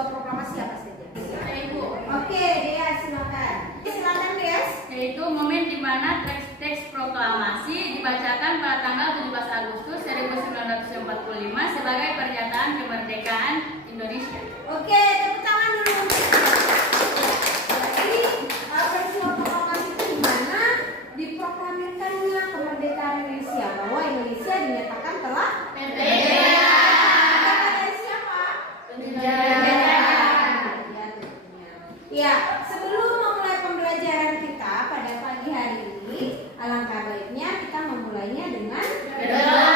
peristiwa proklamasi apa saja? Ibu. Oke, Dea silakan. Silakan Dea. Yaitu momen di mana teks proklamasi dibacakan pada tanggal 17 Agustus 1945 sebagai pernyataan kemerdekaan Indonesia. Oke, tepuk tangan dulu. Jadi peristiwa proklamasi itu di mana diproklamirkannya kemerdekaan Indonesia, bahwa Indonesia dinyatakan telah Merdeka. Dari siapa? Ya, sebelum memulai pembelajaran kita pada pagi hari ini, alangkah baiknya kita memulainya dengan Berdoa.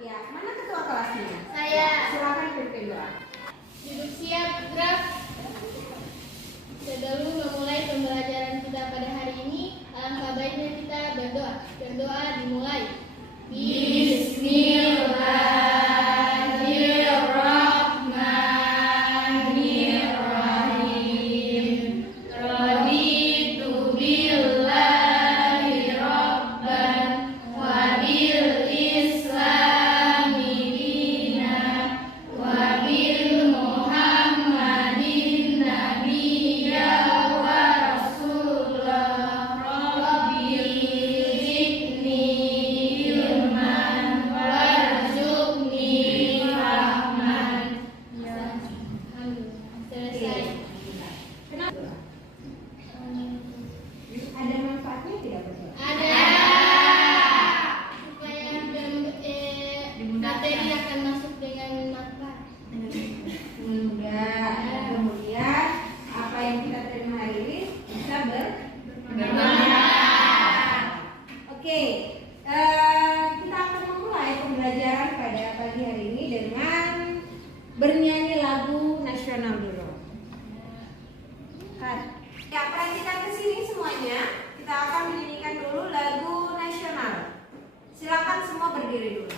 Ya, mana ketua kelasnya? Saya. Silakan pimpin doa. Duduk siap, gerak. Sebelum memulai pembelajaran kita pada hari ini, alangkah baiknya kita berdoa. Berdoa dimulai. Bismillahirrahmanirrahim. Raditu billahi rabban wa bil islami dinan wa bil muhammadin nabiyya wa rasulah. Rabbi zidni ilman warzuqni rahman. Selesai. Kenapa? Ada manfaatnya tidak betul? Ada supaya materi akan masuk dengan manfaat. Mudah. Kemudian apa yang kita terima hari ini bisa Bermanfaat. Oke, kita akan memulai pembelajaran pada pagi hari ini dengan bernyanyi lagu nasional dulu. Ya, perhatikan ke sini semuanya. Kita akan menyanyikan dulu lagu nasional. Silakan semua berdiri dulu.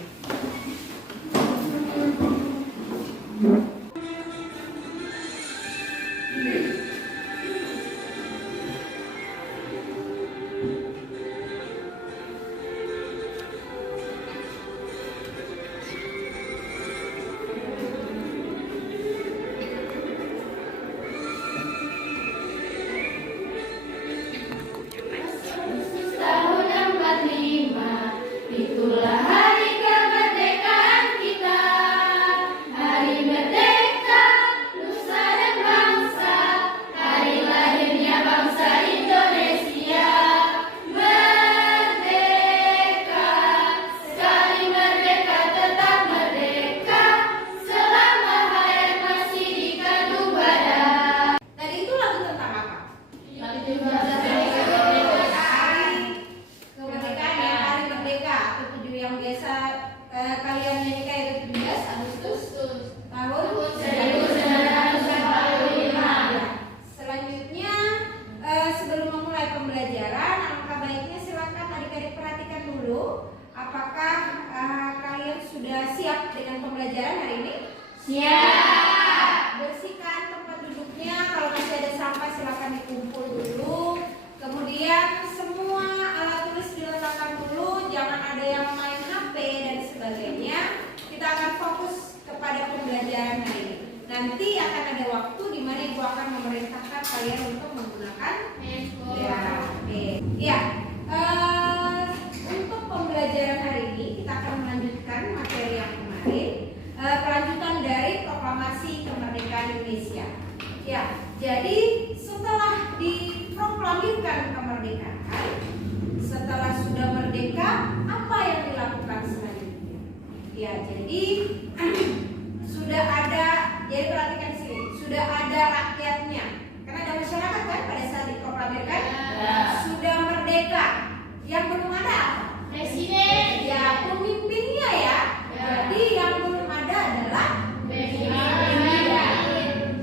Tahun 45, itulah hari kemerdekaan kita. Hari merdeka, nusa dan bangsa. Hari lahirnya bangsa Indonesia. Merdeka, sekali merdeka tetap merdeka. Selama hayat masih di kandung badan. Tadi itu lagu tentang apa? Hari kemerdekaan ya, hari merdeka atau 7 yang biasa kalian nyanyikan itu 17 Agustus tahun 1945. Selanjutnya sebelum memulai pembelajaran, alangkah baiknya silakan adik-adik perhatikan dulu apakah kalian sudah siap dengan pembelajaran hari ini? Siap. Bersihkan tempat duduknya, kalau masih ada sampah silakan dikumpul dulu. Kemudian semua alat tulis diletakkan dulu, jangan ada yang main HP dan sebagainya. Kita akan fokus kepada pembelajaran hari ini. Nanti akan ada waktu di mana Ibu akan memerintahkan kalian untuk menggunakan ya. Oke. Ya. Untuk pembelajaran hari ini kita akan melanjutkan materi yang kemarin. Kelanjutan dari proklamasi kemerdekaan Indonesia. Ya, jadi setelah diproklamirkan kemerdekaan, setelah sudah merdeka, apa yang dilakukan selanjutnya? Ya, jadi sudah ada, jadi perhatikan sini, sudah ada rakyatnya. Karena ada masyarakat kan pada saat diproklamirkan, sudah merdeka. Yang belum ada apa? Presiden. Ya, pemimpinnya ya. Jadi yang belum ada adalah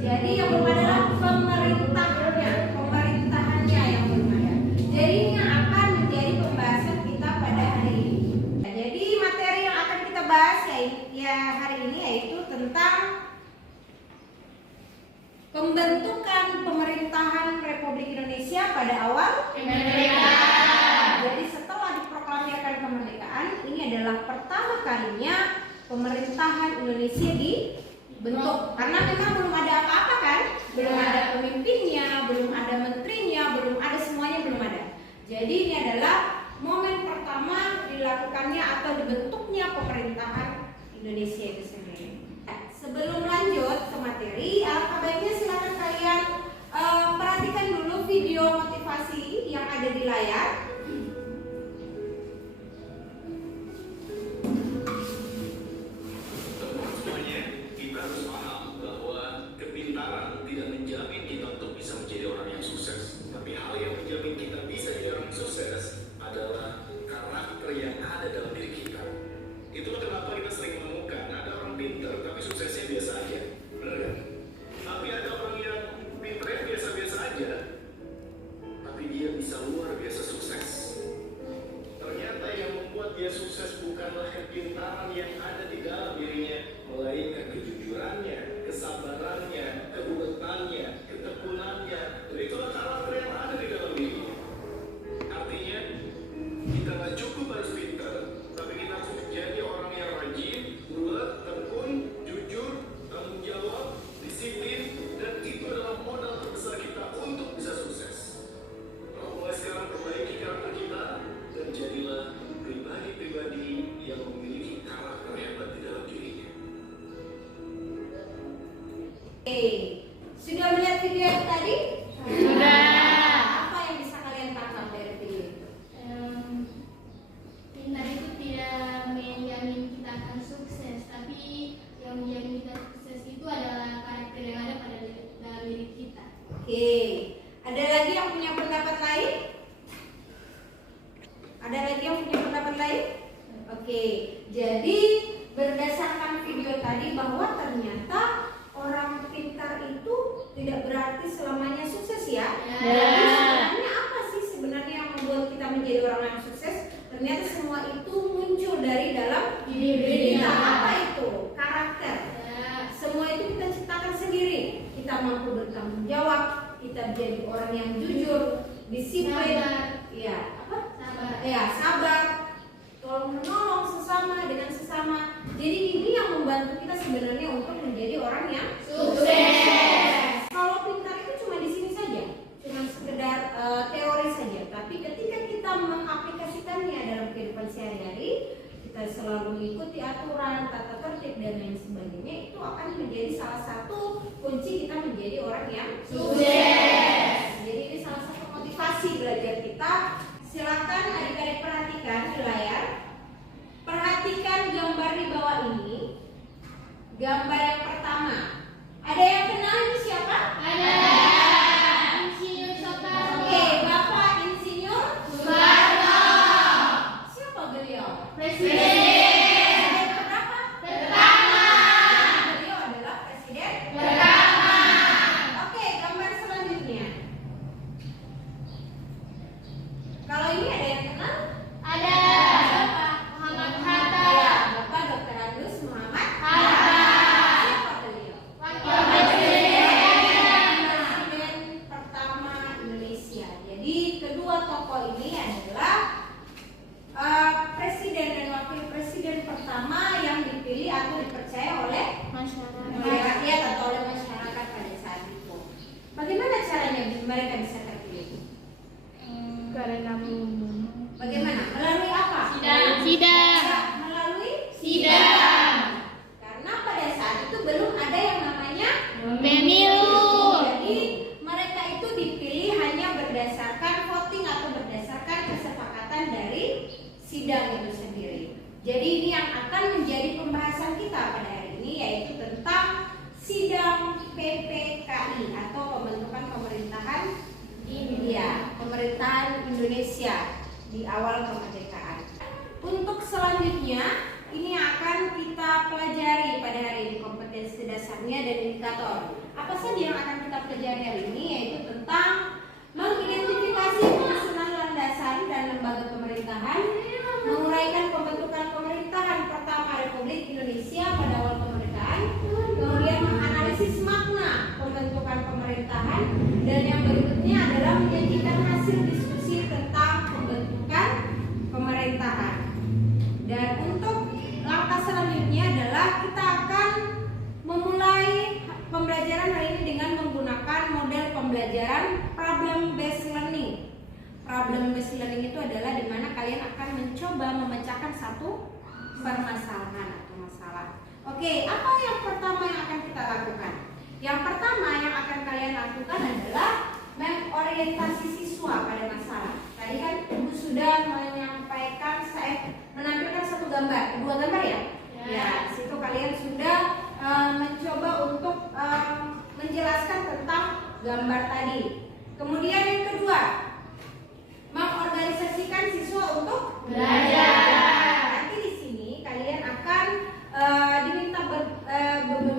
jadi yang belum adalah pemerintahannya yang belum ada. Jadi ini akan menjadi pembahasan kita pada hari ini. Nah, jadi materi yang akan kita bahas ya hari ini yaitu tentang pembentukan pemerintahan Republik Indonesia pada awal Kemerdekaan. Jadi setelah diproklamirkan kemerdekaan, ini adalah pertama kalinya pemerintahan Indonesia bentuk, karena memang belum ada apa-apa kan, belum ada pemimpinnya, belum ada menterinya, belum ada semuanya, belum ada. Jadi ini adalah momen pertama dilakukannya atau dibentuknya pemerintahan Indonesia itu sendiri. Sebelum lanjut ke materi, alangkah baiknya silakan kalian perhatikan dulu video motivasi yang ada di layar. Sudah melihat video yang tadi? Sudah. Apa yang bisa kalian tangkap dari video itu? Pintar itu tidak menjamin kita akan sukses, tapi yang menjamin kita sukses itu adalah karakter yang ada pada dalam diri kita. Oke, ada lagi yang punya pendapat lain? Ada lagi yang punya pendapat lain? Oke, jadi berdasarkan video tadi bahwa ternyata orang pintar itu tidak berarti selamanya sukses ya. Jadi sebenarnya apa sih sebenarnya yang membuat kita menjadi orang yang sukses? Ternyata semua itu muncul dari dalam diri kita. Apa itu? Karakter. Semua itu kita ciptakan sendiri. Kita mampu bertanggung jawab, kita jadi orang yang jujur, disiplin, ya, apa? Sabar. Ya, sabar, tolong menolong sesama dengan sesama. Jadi ini yang membantu kita sebenarnya untuk menjadi orang yang Sukses. Kalau pintar itu cuma di sini saja, cuma sekedar teori saja. Tapi ketika kita mengaplikasikannya dalam kehidupan sehari-hari, kita selalu mengikuti aturan, tata tertib dan lain sebagainya, itu akan menjadi salah satu kunci kita menjadi orang yang Sukses. Jadi ini salah satu motivasi belajar kita. Silakan adik-adik perhatikan di layar. Perhatikan gambar di bawah ini. Gambar yang pertama. Ada yang kenal ini siapa? Ada Insinyur Soekarno. Oke, Bapak Insinyur Soekarno. Siapa beliau? Presiden Presiden keberapa? pertama. Beliau adalah presiden. Pertama. Oke, gambar selanjutnya. Kalau ini ada yang kenal? Ada Siapa? Muhammad Hatta. Ya, Bapak Dr. Agus Muhammad Hatta. Siapa beliau? Wakil Presiden. Presiden pertama Indonesia. Jadi kedua tokoh ini adalah presiden dan wakil presiden pertama yang dipilih atau dipercaya oleh rakyat atau oleh masyarakat pada saat itu. Bagaimana caranya mereka bisa terpilih? Karena Bagaimana? Melalui apa? Sidang. Ya, melalui Sidang. Karena pada saat itu belum ada yang namanya Pemilu. Jadi mereka itu dipilih hanya berdasarkan voting atau berdasarkan kesepakatan dari sidang itu sendiri. Jadi ini yang akan menjadi pembahasan kita pada hari ini, yaitu tentang sidang PPKI atau pembentukan pemerintahan pemerintahan Indonesia di awal kemerdekaan. Untuk selanjutnya ini akan kita pelajari pada hari ini kompetensi dasarnya dan indikator. Apa saja yang akan kita pelajari hari ini, yaitu tentang mengidentifikasi penyusunan landasan dan lembaga pemerintahan, menguraikan pembentukan pemerintahan pertama Republik Indonesia pada awal kemerdekaan, kemudian menganalisis makna pembentukan pemerintahan, dan yang berikutnya adalah menyajikan hasil diskusi tentang pembentukan pemerintahan. Dan untuk langkah selanjutnya adalah kita akan memulai kemudian problem based learning. Problem based learning itu adalah di mana kalian akan mencoba memecahkan satu permasalahan atau masalah. Oke, apa yang pertama yang akan kita lakukan? Yang pertama yang akan kalian lakukan adalah mengorientasi siswa pada masalah. Tadi kan Ibu sudah menyampaikan, saya menampilkan satu gambar, 2 gambar ya? Ya, di situ kalian sudah mencoba untuk menjelaskan tentang gambar tadi. Kemudian yang kedua, mengorganisasikan siswa untuk belajar. Nanti di sini kalian akan diminta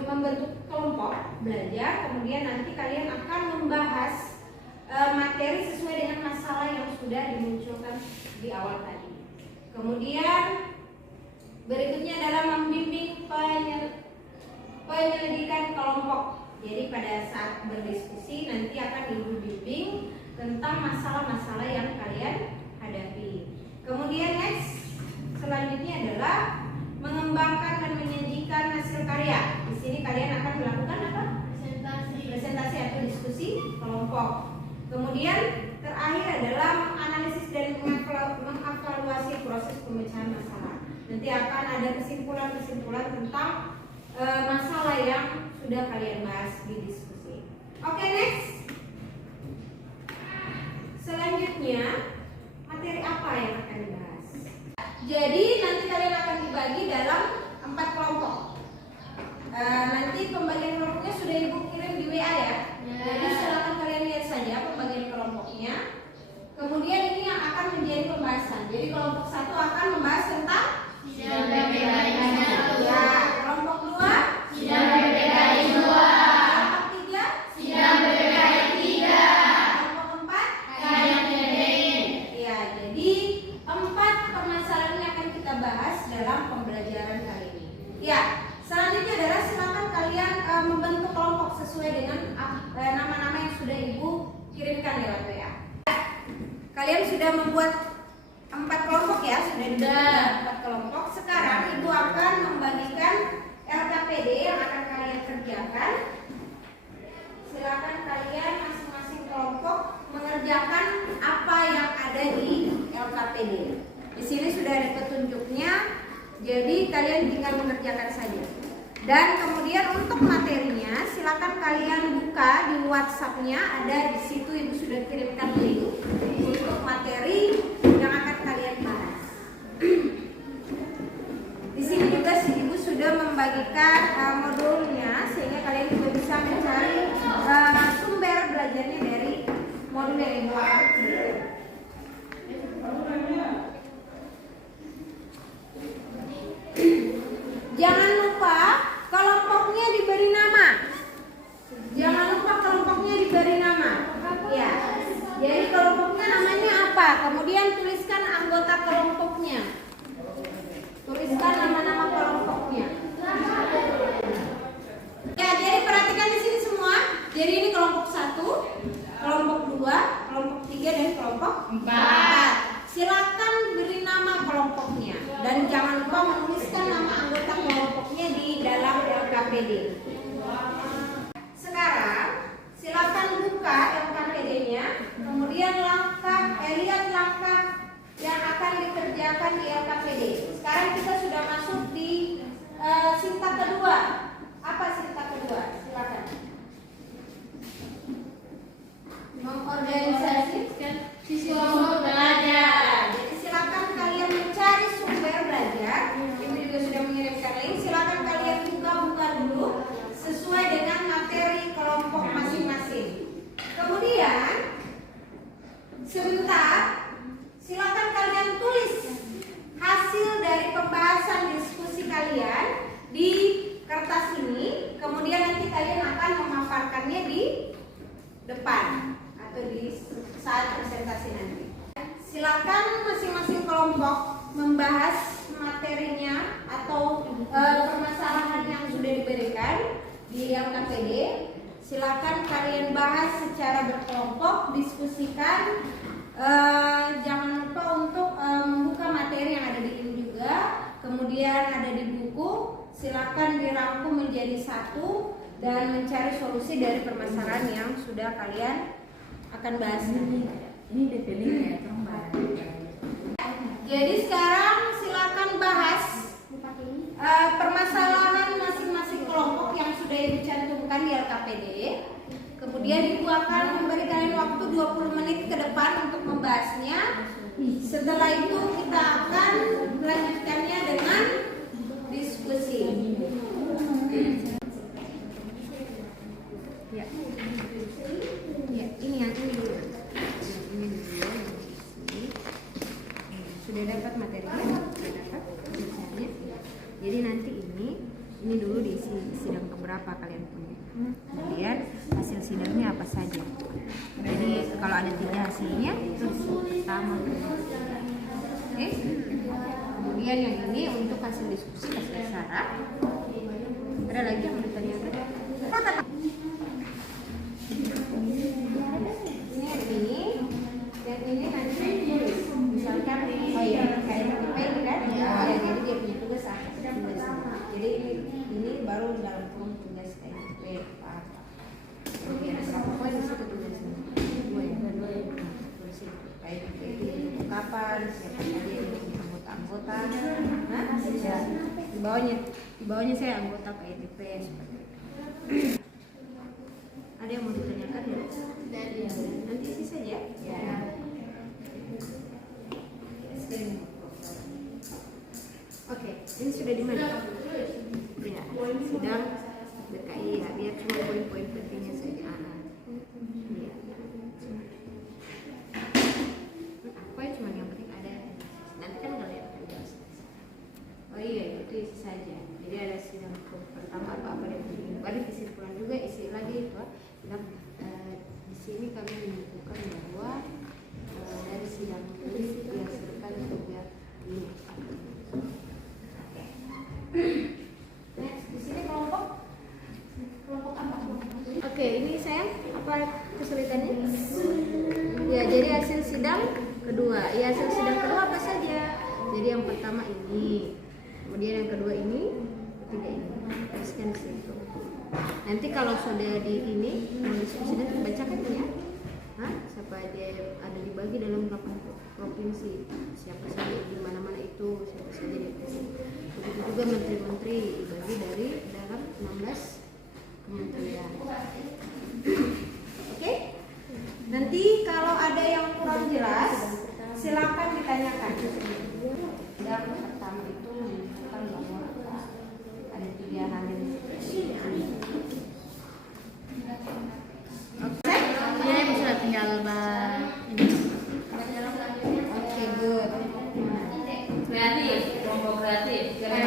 membentuk kelompok belajar. Kemudian nanti kalian akan membahas materi sesuai dengan masalah yang sudah dimunculkan di awal tadi. Kemudian berikutnya adalah membimbing penyelidikan kelompok. Jadi pada saat berdiskusi nanti akan Ibu bimbing tentang masalah-masalah yang kalian hadapi. Kemudian next, selanjutnya adalah mengembangkan dan menyajikan hasil karya. Di sini kalian akan melakukan apa? Presentasi atau diskusi kelompok. Kemudian terakhir adalah menganalisis dan mengevaluasi proses pemecahan masalah. Nanti akan ada kesimpulan-kesimpulan tentang masalah yang sudah kalian bahas di diskusi. Oke, next. Selanjutnya, materi apa yang akan dibahas? Jadi nanti kalian akan dibagi dalam 4 kelompok. Nanti pembagian kelompoknya sudah Ibu kirim di WA ya. Jadi silakan kalian lihat saja pembagian kelompoknya. Kemudian ini yang akan menjadi pembahasan. Jadi kelompok 1 akan membahas tentang Sidang PPKI 1. ya, kelompok 2 Sidang PPKI 2. kelompok 3 Sidang PPKI 3. kelompok 4 Karya PDI. ya. Jadi 4 permasalahan yang akan kita bahas dalam pembelajaran kali ini. Ya, selanjutnya adalah silakan kalian membentuk kelompok sesuai dengan nama-nama yang sudah Ibu kirimkan lewat WA. Kalian sudah membuat 4 kelompok ya, sudah dibentuk 4 kelompok. Sekarang Ibu akan membagikan LKPD yang akan kalian kerjakan. Silakan kalian masing-masing kelompok mengerjakan apa yang ada di LKPD. Di sini sudah ada petunjuknya, jadi kalian tinggal mengerjakan saja. Dan kemudian untuk materinya, silakan kalian buka di WhatsApp-nya, ada di situ Ibu sudah kirimkan link untuk materi yang akan kalian bahas. Di sini juga Ibu sudah membagikan modulnya sehingga kalian juga bisa mencari sumber belajarnya dari modul yang Ibu upload. Jangan lupa kelompoknya diberi nama. Jangan lupa kelompoknya diberi nama. Ya. Jadi kelompoknya namanya apa? Kemudian tuliskan anggota kelompoknya. Tuliskan nama-nama kelompoknya. Ya, jadi perhatikan di sini semua. Jadi ini kelompok 1, kelompok 2, kelompok 3 dan kelompok 4. Silakan beri nama kelompoknya dan jangan lupa menuliskan nama anggota kelompoknya di dalam LKPD. Sekarang silakan buka LKPD-nya, kemudian lihat langkah yang akan dikerjakan di LKPD. Sekarang kita sudah masuk di sintak kedua. Apa sintak kedua? Silakan. Mengorganisasikan siswa untuk belajar. Jadi silakan kalian mencari sumber belajar. Ibu juga sudah mengirimkan link. Silakan kalian buka dulu sesuai dengan materi kelompok masing-masing. Kemudian sebentar, silakan kalian tulis hasil dari pembahasan diskusi kalian di kertas ini. Kemudian nanti kalian akan memaparkannya di depan atau di saat presentasi nanti. Silakan masing-masing kelompok membahas materinya atau permasalahan yang sudah diberikan di LKPD. Silakan kalian bahas secara berkelompok, diskusikan. Jangan lupa untuk membuka materi yang ada di ini juga. Kemudian ada di buku. Silakan dirangkum menjadi satu dan mencari solusi dari permasalahan yang sudah kalian akan bahas. Ini detailnya ya, coba. Jadi sekarang silakan bahas permasalahan masing-masing kelompok yang sudah Ibu cantumkan di LKPD. Kemudian Ibu akan memberi kalian waktu 20 menit ke depan untuk membahasnya. Setelah itu kita akan melanjutkannya dengan diskusi. Ya. Ya, ini yang ini dulu. Ini dulu. Sudah dapat materinya? Sudah dapat misalnya. Jadi nanti ini dulu diisi sidang keberapa kalian punya. Kemudian hasil sidangnya apa saja. Jadi kalau ada 3 hasilnya, terus pertama. Oke. Kemudian yang ini untuk hasil diskusi, hasil syarat. Ada lagi yang mau ditanyakan? Ini dan ini nanti tulis. Misalkan, oh iya, kayak KTP ini kan? Ya, jadi dia punya tugas apa? Jadi ini baru dalam form tugas KTP apa? Kemudian berapa poin di situ tulisnya? 2 ya. Tulisin KTP itu kapan? Siapa saja yang anggota-anggota? Nah, ya. Di bawahnya saya anggota KTP seperti itu. Ada yang mau ditanyakan ya? Nanti isi saja. Ya. Oke, ini sudah di mana? Ya, sidang BKI ya, biar cuma poin-poin pentingnya saja. Iya. Poin cuma yang penting ada. Nanti kan kalian akan jelas. Oh iya, itu isi saja. Jadi ada sidang pertama apa yang penting. Baru kesimpulan juga isi lagi bahwa di sini kami menunjukkan bahwa dari sidang tulis dihasilkan juga ini. Next, di sini kelompok apa? Oke, ini sayang apa kesulitannya? Ya, jadi hasil sidang kedua. Ya, hasil sidang kedua apa saja? Jadi yang pertama ini, kemudian yang kedua ini, ketiga ini. Tuliskan di situ. Nanti kalau sudah di ini, mau diskusi nanti bacakan ya. Siapa aja ada dibagi dalam 8 provinsi, siapa saja di mana-mana itu, siapa saja di atas. Begitu juga menteri-menteri dibagi dari dalam 16 kementerian. Oke? Nanti kalau ada yang kurang jelas, silakan ditanyakan. Yang pertama itu menunjukkan bahwa ada 3 hal yang Tinggal Oke, good. kreatif, kelompok kreatif, Oke.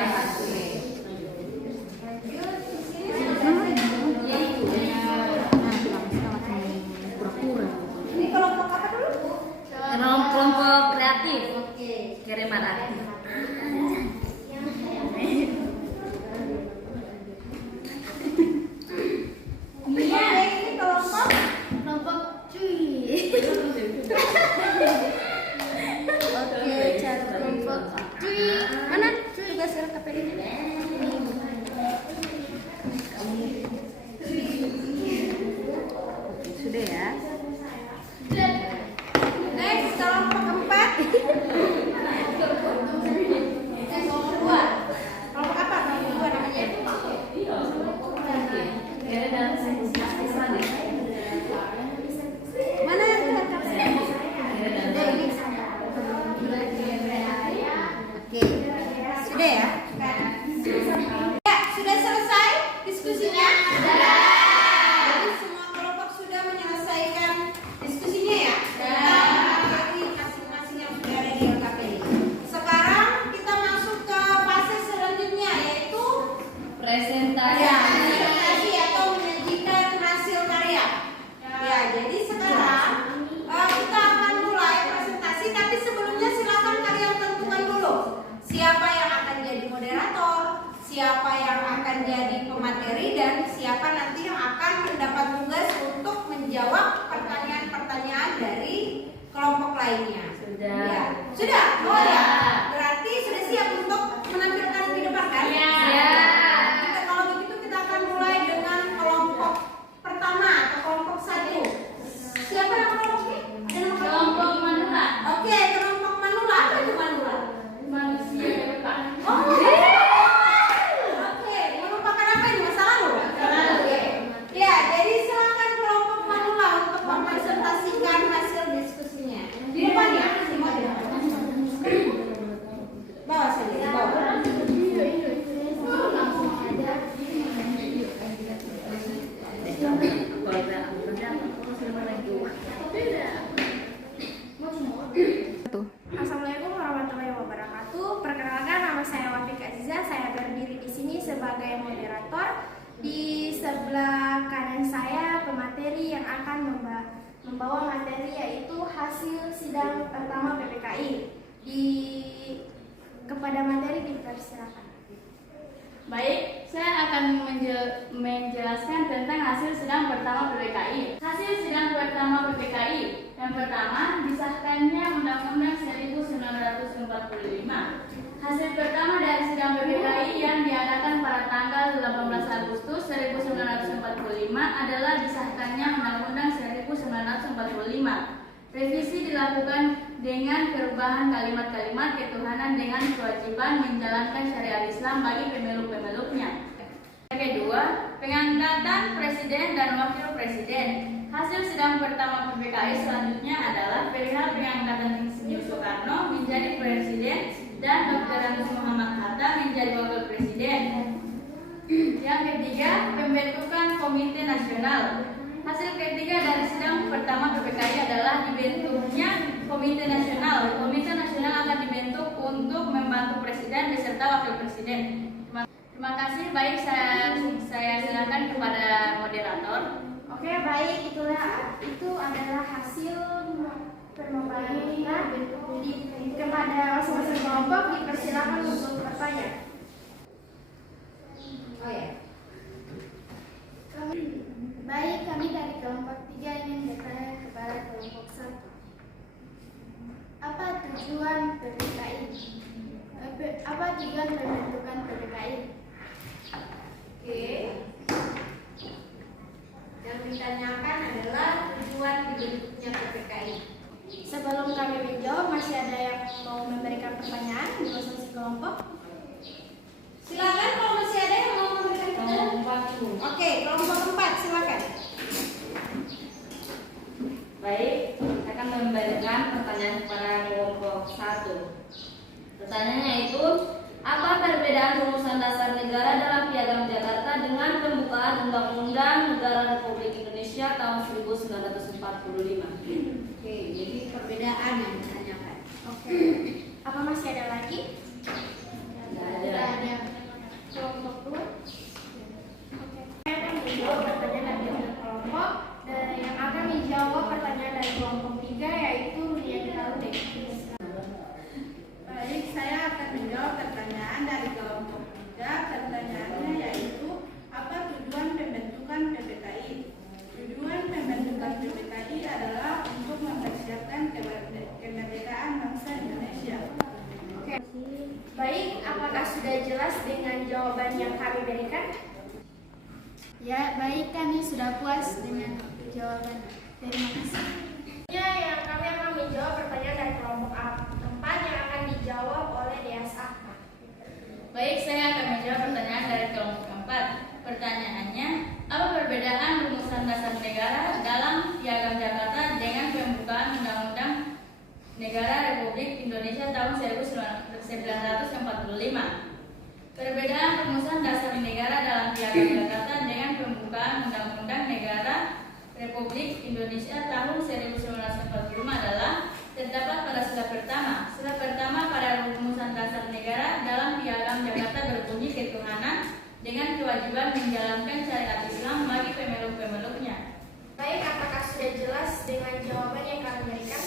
Assalamualaikum warahmatullahi wabarakatuh. Perkenalkan, nama saya Wafik Aziza. Saya berdiri di sini sebagai moderator. Di sebelah kanan saya pemateri yang akan membawa materi yaitu hasil sidang pertama PPKI. Kepada materi dipersilakan. Baik, saya akan menjelaskan tentang hasil sidang pertama PPKI. Hasil sidang pertama PPKI yang pertama, disahkannya Undang-Undang 1945. Hasil pertama dari sidang PPKI yang diadakan pada tanggal 18 Agustus 1945 adalah disahkannya Undang-Undang 1945. Revisi dilakukan dengan perubahan kalimat-kalimat ketuhanan dengan kewajiban menjalankan syariat Islam bagi pemilu-pemiluknya. Yang kedua, pengangkatan presiden dan wakil presiden. Hasil sidang pertama PPKI selanjutnya adalah perihal pengangkatan Insinyur Soekarno menjadi presiden dan Dr. Andes Muhammad Hatta menjadi wakil presiden. Yang ketiga, pembentukan komite nasional. Hasil ketiga dari sidang pertama PPKI adalah dibentuknya komite nasional. Komite nasional akan dibentuk untuk membantu presiden beserta wakil presiden. Terima kasih. Baik, saya silakan kepada moderator. Oke, baik, itu adalah hasil permohonan kita. Kepada masing-masing kelompok dipersilakan untuk bertanya. Oh ya. Baik, kami dari kelompok 3 ingin bertanya kepada kelompok 1. Apa tujuan PPKI? Apa tujuan pembentukan PPKI? Oke. Yang ditanyakan adalah tujuan dibentuknya PPKI. Sebelum kami menjawab, masih ada yang mau memberikan pertanyaan di masing-masing kelompok? Silakan kalau masih ada yang mau memberikan pertanyaan. Oke, kelompok 4 silakan. Baik, saya akan memberikan pertanyaan kepada kelompok 1. Pertanyaannya itu, apa perbedaan rumusan dasar negara dalam Piagam Jakarta dengan pembukaan Undang-Undang Negara Republik Indonesia tahun 1945? Oke, jadi perbedaan yang ditanyakan. Oke. Apa masih ada lagi? Tidak ada. Kelompok 2. Oke. Saya akan menjawab pertanyaan dari kelompok. Dan yang akan menjawab pertanyaan dari kelompok 3 yaitu Rudiana Laude. Baik, saya akan menjawab pertanyaan dari kelompok 3. Pertanyaannya yaitu, apa tujuan pembentukan PPKI? Tujuan pembentukan PPKI adalah untuk mempersiapkan kemerdekaan bangsa Indonesia. Oke. Baik, apakah sudah jelas dengan jawaban yang kami berikan? Ya, baik, kami sudah puas dengan jawaban. Terima kasih. Ya, yang kami akan menjawab pertanyaan dari kelompok 4 yang akan dijawab oleh Deas Ahmad. Baik, saya akan menjawab pertanyaan dari kelompok 4. Pertanyaannya, apa perbedaan rumusan dasar negara dalam Piagam Jakarta dengan pembukaan Undang-Undang Negara Republik Indonesia tahun 1945? Perbedaan rumusan dasar negara dalam Piagam Jakarta dengan pembukaan Undang-Undang Negara Republik Indonesia tahun 1945 adalah terdapat pada sila pertama. Sila pertama pada rumusan dasar negara dalam Piagam Jakarta berbunyi ketuhanan dengan kewajiban menjalankan syariat Islam bagi pemilu-pemiluknya. Baik, apakah sudah jelas dengan jawaban yang kami berikan?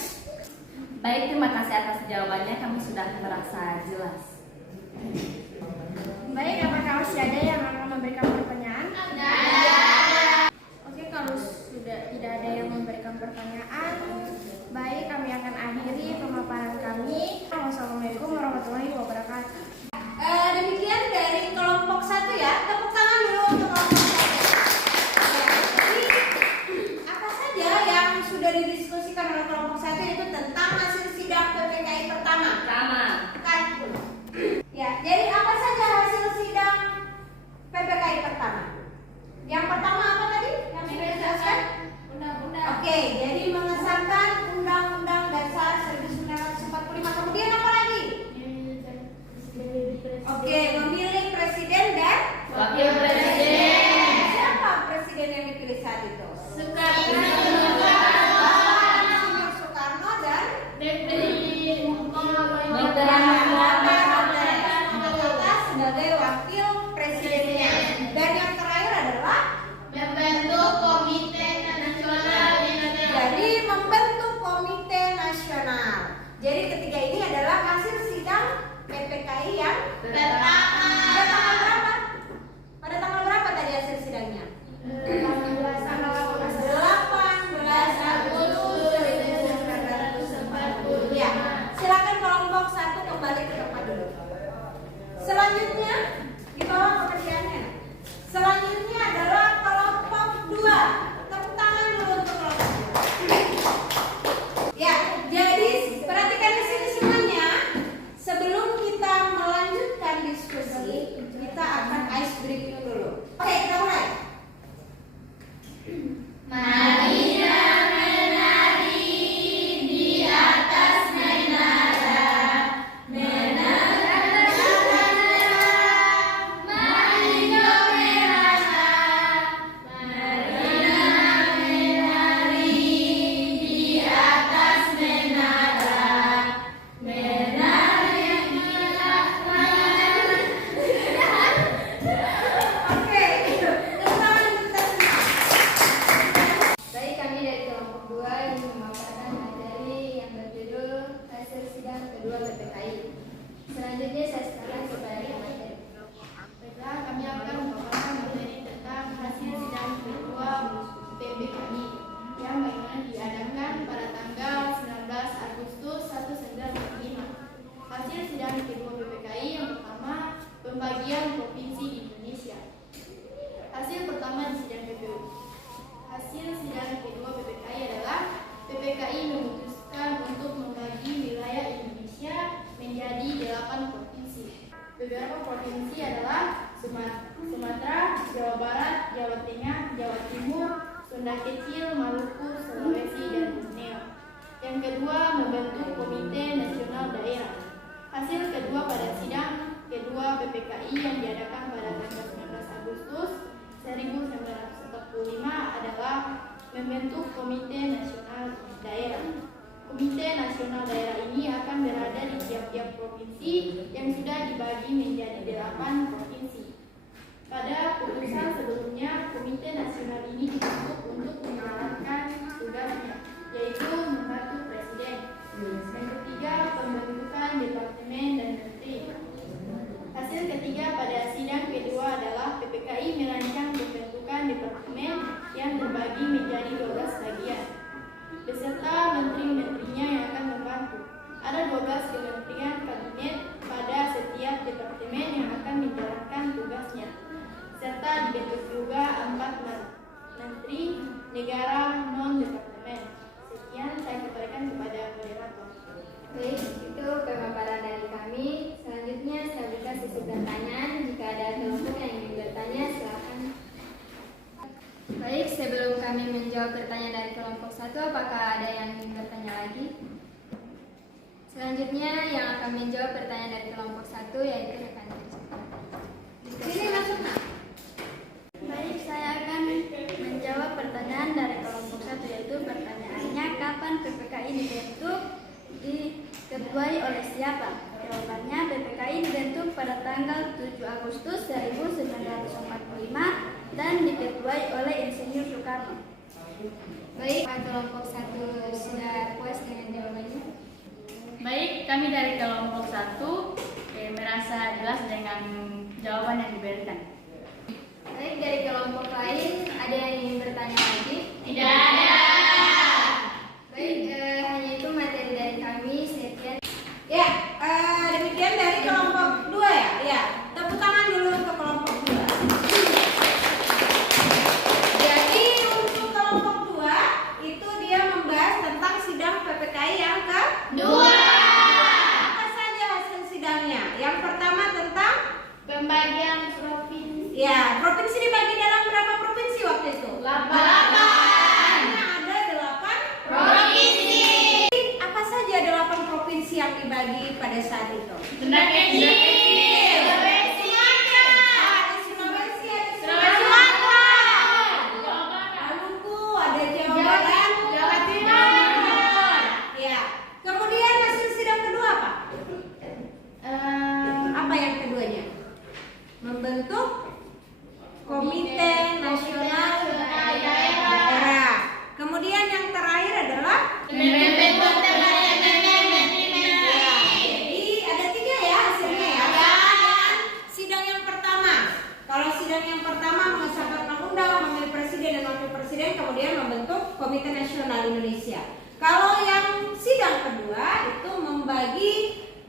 Baik, terima kasih atas jawabannya. Kami sudah merasa jelas. Baik, apakah masih ada yang akan memberikan pertanyaan? Ada. Oke, kalau sudah tidak ada yang memberikan pertanyaan, baik, kami akan akhiri pemaparan kami. Wassalamualaikum warahmatullahi wabarakatuh. Demikian dari kelompok 1 ya. Tepuk tangan dulu untuk kelompok 1. Jadi apa saja yang sudah didiskusikan oleh kelompok 1 itu tentang hasil sidang PPKI pertama. Pertama, Kan? Ya, jadi apa saja hasil sidang berdiri saat itu? Soekarno, Soekarno dan Hatta sebagai wakil presidennya. Dan yang terakhir adalah membentuk Komite Nasional Indonesia. jadi membentuk komite nasional. Jadi ketiga ini adalah hasil sidang PPKI yang Pertama. pada tanggal berapa tadi hasil sidangnya? 18 Agustus 1940. Ya, silakan kelompok 1 kembali ke tempat dulu. Selanjutnya di bawah pekerjaannya. Selanjutnya adalah kelompok 2. Tepuk tangan dulu untuk kelompok 2. Ya, jadi perhatikan di sini semuanya. Sebelum kita melanjutkan diskusi, kita akan ice breaking dulu. Oke, kita mulai. Marilah menari di atas menara, mari goyang rasa. Marilah menari di atas menara, menari Oke, tepuk tangan untuk kita semua. Baik, kami dari kelompok 2 ingin memaparkan materi yang berjudul hasil sidang kedua PPKI. Selanjutnya saya serahkan kepada yang materi. Baiklah, kami akan memaparkan materi tentang hasil sidang kedua PPKI yang bagaimana diadakan pada tanggal 19 Agustus 1945. Hasil sidang kedua PPKI yang pertama, pembagian provinsi di Indonesia. Hasil pertama di sidang PPU. Hasil sidang kedua PPKI adalah PPKI memutuskan untuk membagi wilayah Indonesia menjadi 8 provinsi. Beberapa provinsi adalah Sumatera, Jawa Barat, Jawa Tengah, Jawa Timur, Sunda Kecil, Maluku, Sulawesi, dan Borneo. Yang kedua, membentuk Komite Nasional Daerah. Hasil kedua pada sidang kedua PPKI yang diadakan pada tanggal 19 Agustus 1945 adalah membentuk Komite Nasional Daerah. Komite Nasional Daerah ini akan berada di tiap-tiap provinsi yang sudah dibagi menjadi 8 provinsi. Pada putusan sebelumnya, Komite Nasional ini dibentuk untuk menjalankan tugasnya, yaitu membantu Presiden. Yang ketiga, pembentukan departemen dan menteri. Hasil ketiga pada sidang kedua adalah PPKI merancang pembentukan departemen yang terbagi menjadi 12 bagian, beserta menteri-menterinya yang akan membantu. Ada 12 kementerian kabinet pada setiap departemen yang akan menjalankan tugasnya, serta dibentuk juga 4 menteri negara non-departemen. Sekian saya kembalikan kepada moderator. Baik, itu pemaparan dari kami. Selanjutnya saya buka sesi pertanyaan. Jika ada kelompok yang ingin bertanya, silakan. Baik, sebelum kami menjawab pertanyaan dari kelompok 1, apakah ada yang ingin bertanya lagi? Selanjutnya yang akan menjawab pertanyaan dari kelompok 1 yaitu rekan Rizka. Sini masuk, Nak. Baik, saya akan menjawab pertanyaan dari kelompok 1, yaitu pertanyaannya kapan PPKI dibentuk, diketuai oleh siapa? Jawabannya, PPKI dibentuk pada tanggal 7 Agustus 1945 dan diketuai oleh Insinyur Soekarno. Baik, kelompok 1 sudah puas dengan jawabannya? Baik, kami dari kelompok 1 merasa jelas dengan jawaban yang diberikan. Baik, dari kelompok lain ada yang ingin bertanya lagi? Tidak ada. Baik, hanya itu materi dari kami. Sekian. Ya, demikian dari kelompok 2 ya. Ya, tepuk tangan dulu untuk kelompok 2. Jadi untuk kelompok 2 itu dia membahas tentang sidang PPKI yang kedua. Apa saja hasil sidangnya? Yang pertama tentang Pembagian provinsi. ya, provinsi dibagi dalam berapa provinsi waktu itu? 8. kemudian membentuk Komite Nasional Indonesia. Kalau yang sidang kedua itu membagi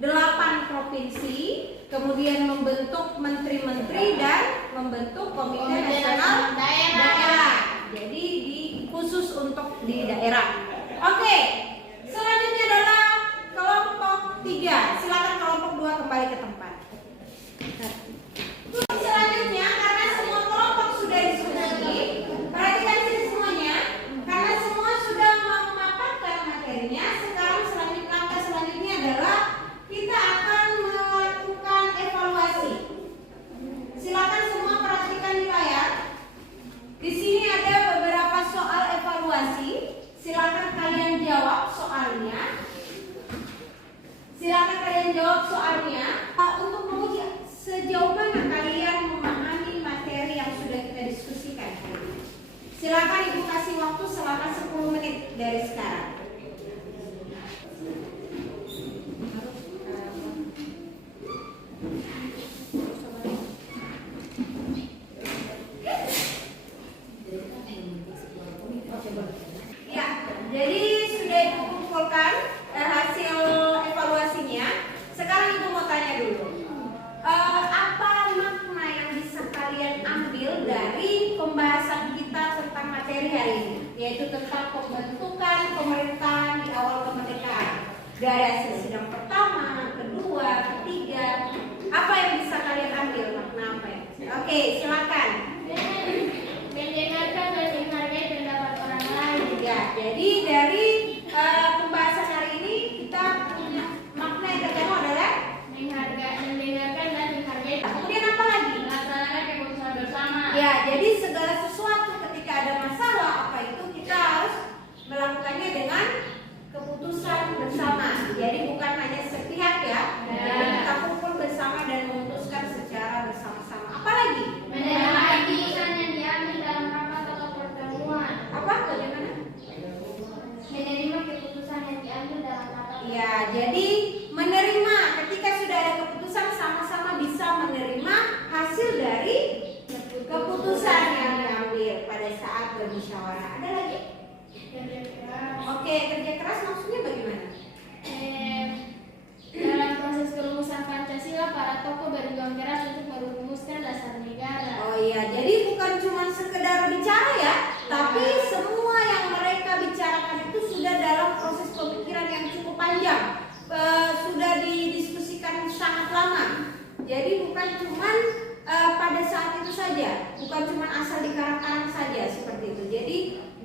8 provinsi, kemudian membentuk menteri-menteri dan membentuk Komite Nasional Daerah. Jadi khusus untuk di daerah. Oke, selanjutnya adalah kelompok 3. Silakan kelompok 2 kembali ke tempat. Selanjutnya, karena semua kelompok sudah diskusi, perhatikan sini semuanya. Karena semua sudah memaparkan materinya, sekarang langkah selanjutnya adalah kita akan melakukan evaluasi. Silakan semua perhatikan di layar. Di sini ada beberapa soal evaluasi. Silakan kalian jawab soalnya. Silakan kalian jawab soalnya untuk menguji sejauh mana kalian memahami materi yang sudah kita diskusikan hari ini. Silakan Ibu kasih waktu selama 10 menit dari sekarang. Ya, jadi sudah Ibu kumpulkan hasil evaluasinya. Sekarang Ibu mau tanya dulu, apa makna yang bisa kalian ambil dari pembahasan kita tentang materi hari ini, yaitu tentang pembentukan pemerintahan di awal kemerdekaan. Dari hasil sidang pertama, kedua, ketiga, apa yang bisa kalian ambil makna apa ya? Oke, silakan. Mendengarkan dan menghargai pendapat orang lain. Ya, jadi dari pembahasan hari ini kita punya makna yang pertama adalah Mendengarkan dan menghargai. kemudian apa lagi? Melaksanakan keputusan bersama. Ya, jadi segala sesuatu ketika ada masalah apa itu kita harus melakukannya dengan keputusan bersama. Jadi bukan hanya sepihak ya. Jadi kita kumpul bersama dan memutuskan secara bersama-sama. Apa lagi? Menerima keputusan yang diambil dalam rapat atau pertemuan. Apa? Bagaimana? Menerima keputusan yang diambil dalam rapat. Ya, jadi menerima ketika sudah ada keputusan sama-sama bisa menerima hasil dari keputusan yang diambil pada saat bermusyawarah. Ada lagi? Oke, kerja keras maksudnya bagaimana? Dalam proses perumusan Pancasila, para tokoh berjuang keras untuk merumuskan dasar negara. Oh iya, jadi bukan cuma sekedar bicara ya, tapi semua yang mereka bicarakan itu sudah dalam proses pemikiran yang cukup panjang, sudah didiskusikan sangat lama. Jadi bukan cuma pada saat itu saja, bukan cuma asal dikarang-karang saja seperti itu. Jadi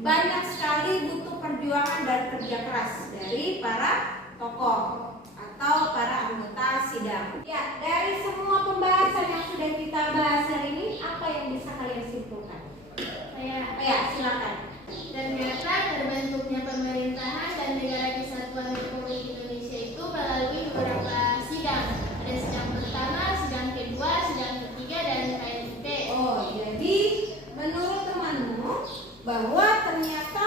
banyak sekali butuh perjuangan dan kerja keras dari para tokoh atau para anggota sidang. Ya, dari semua pembahasan yang sudah kita bahas hari ini, apa yang bisa kalian simpulkan? Ya, silakan. Ternyata terbentuknya pemerintahan dan negara kesatuan Republik Indonesia itu melalui beberapa sidang. Ada sidang pertama, sidang kedua, sidang ketiga, dan KMP. Oh, jadi menurut temanmu bahwa ternyata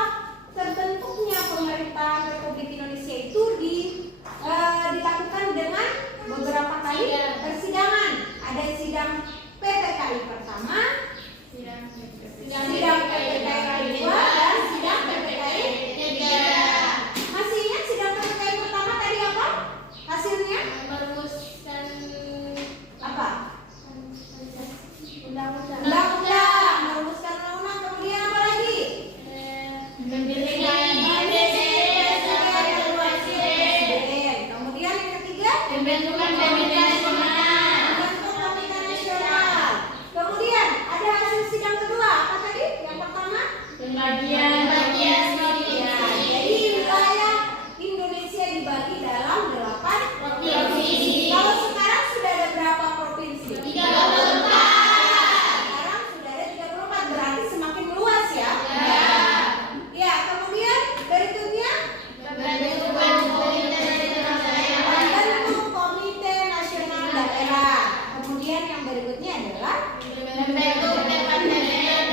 terbentuknya pemerintahan Republik Indonesia itu dilakukan dengan beberapa kali persidangan. Ada sidang PPKI pertama, sidang PPKI kedua, dan sidang PPKI ketiga. Masih ingat sidang PPKI pertama tadi apa? Hasilnya? Merumuskan Apa? undang-undang. Undang-undang, merumuskan undang-undang, kemudian apa lagi? Pemilihan Presiden. Kemudian yang ketiga? pembentukan komite nasional. Membentuk Komite Nasional. Kemudian ada hasil sidang kedua, apa tadi? Yang pertama? Pembagian Ya, jadi wilayah Indonesia dibagi dalam 8 provinsi. Kalau sekarang sudah ada berapa provinsi? 34. Sekarang sudah ada 34, berarti semakin meluas ya? Ya, kemudian berikutnya Membentuk komite nasional daerah. membentuk Komite Nasional Daerah. Kemudian yang berikutnya adalah Membentuk departemen dan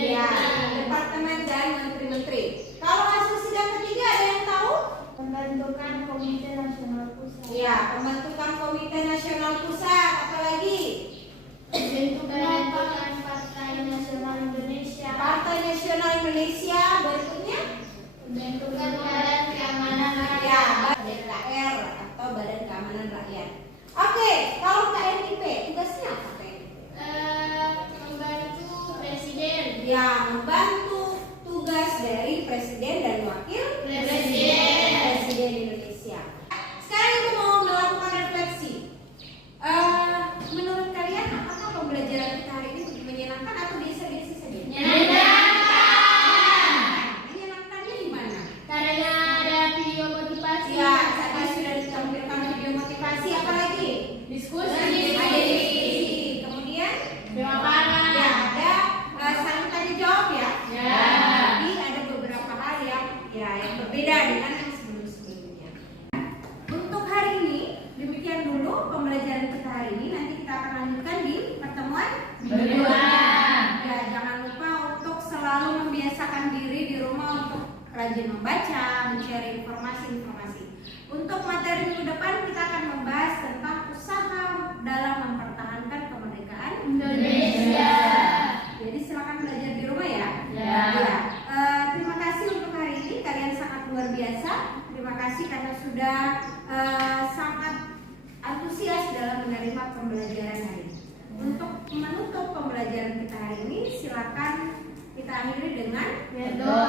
ya, pemerintahan. departemen dan menteri-menteri. Kalau hasil sidang ketiga ada yang tahu? Pembentukan Komite Nasional Pusat. Ya, pembentukan Komite Nasional Pusat. Apa lagi? Pembentukan Partai Nasional Indonesia. Partai Nasional Indonesia. Pembentukan Badan Keamanan Ya, Rakyat. BKR atau Badan Keamanan Rakyat. Oke, kalau KNIP tugasnya apa KNIP? Membantu Presiden. Ya, membantu tugas dari Presiden dan Wakil Presiden Indonesia. Sekarang kita mau melakukan refleksi. Menurut kalian apakah pembelajaran kita hari ini menyenangkan atau biasa-biasa saja? Menyenangkannya di mana? Karena ada video motivasi. Ya, tadi sudah ditampilkan video motivasi. Apa lagi? Diskusi. Ada diskusi. Kemudian Pemaparan. ya ada saling tanya jawab ya. Ya. Tapi ada beberapa hal yang berbeda dengan yang sebelum-sebelumnya. Untuk hari ini demikian dulu pembelajaran kita hari ini. Nanti kita akan lanjutkan di pertemuan Berikutnya. Ya, jangan lupa untuk selalu membiasakan diri di rumah untuk rajin membaca, mencari informasi-informasi. Untuk materi minggu depan kita akan membahas tentang usaha dalam mempertahankan kemerdekaan Indonesia. Jadi silakan belajar di rumah ya. Ya. Terima kasih untuk hari ini, kalian sangat luar biasa. Terima kasih karena sudah sangat antusias dalam menerima pembelajaran hari ini. Untuk menutup pembelajaran kita hari ini, silakan kita akhiri dengan Berdoa.